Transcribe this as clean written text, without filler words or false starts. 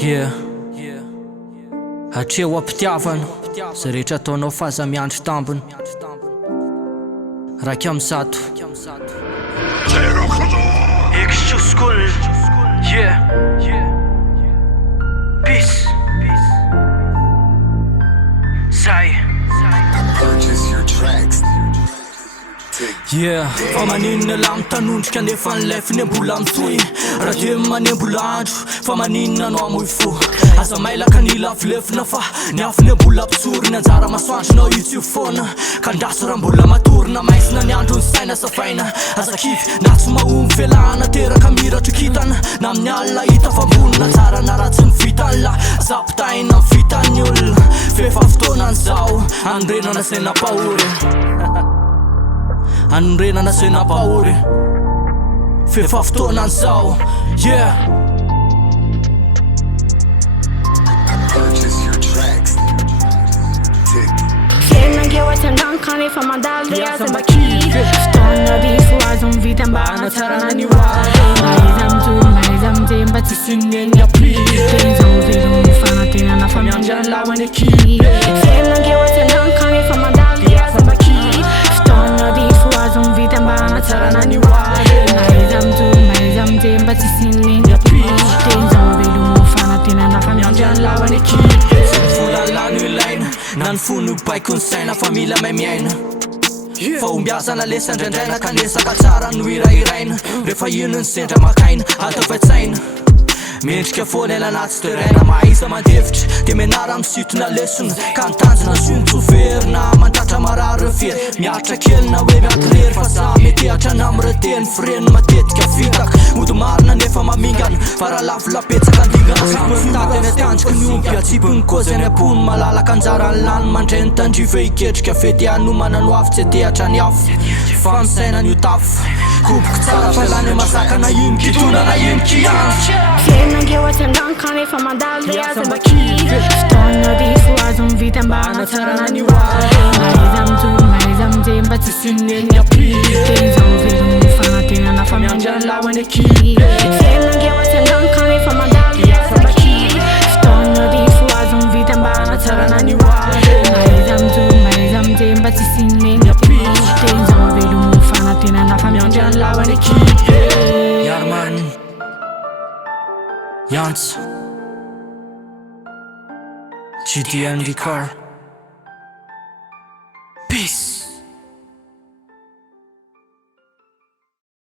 Yeah, hatreo ampitiavana zay rehetra ataonao faza miandry tambiny. Raika am'zato Extra school. Yeah, peace. Zay Purchase your tracks. Yeah, fa maninona laha mitanondrika nefa ny lefiny mbola mitoy. Raha dia mane mbola andro fa maninona anao amoy fo. Aza mailaka ny lafolefina fa ny afony mbola mpitsory. Ny anjara masoandronao io tsy foana ka ndraso raha mbola matorina maisina ny andro ny saina safaina. Aza kivy na tsy mahomby felahana teraka miratro kitana na amin'ny alina hita fa mbonina tsara na raha tsy nivitany la zapitaina mivitany olona fefa fotoana an'izao anorenana zay nampahory anorenana zay nampahory fefa fotoana an'izao. Yeah, Purchase your tracks. Fiainan'keo an-tsandrano kanefa mandalo de aza mba kivy. Fotoana rifo azo mivita mba hanatsarana ny hoavy. Maiza mijoro maiza mijery mba tsy sineny apivy. Tenzao velogno fanantenana fa miandry any lamany akivy. Fiainan'keo an-tsandrano kanefa mandalo de aza mba kivy. Fotoana rifo azo mivita mba hanatsarana ny hoavy. Maiza mijoro maiza mijery mba tsy sineny apivy. Tenzao velogno fanantenana fa miandry any lamany akivy. volalano ilaina na ny fony baiko ny saina fa mila mahay miaina. Fa ombiasa na lesa ndraindraina kanesaka tsara no irairaina. Rehefa ino ny sendra makaina ataovaitsaina mendrika foana ela anaty toeraina mahaiza mandevitra de menara misitona lesona ka nitanjona zontsoverina mandatra marary reo fery miatra kely na hoe miankirery fa za mety atrana amireteny fireny matetika vitaka mody marina nefa mamingana fa raha lafolapetsaka andingana tadeny atanjika ny omby atsipiny kozy any apony malalaka anjara ny lany mandray ny tandriva iketrika fety anomana no avy tsy atehatra ny afo fa misaina ny tafo koboky tsara fa lany mazaka na ino kitona na ino kiandro. Fiainan'keo an-tsandrano kanefa mandalo de aza mba kivy. Fotoana rifo azo mivita mba hanatsarana ny hoavy. Maiza mijoro maiza mijery mba tsy sineny apivy. Tenzao velogno fanantenana fa miandry any lamany akivy. Fiainan'keo an-tsandrano kanefa mandalo de aza mba kivy. Fotoana rifo azo mivita mba hanatsarana ny hoavy. Maiza mijoro maiza mijery mba tsy sineny apivy. Tenzao velogno fanantenana fa miandry any lamany akivy. Yarman Yance GDN Ricard. Peace.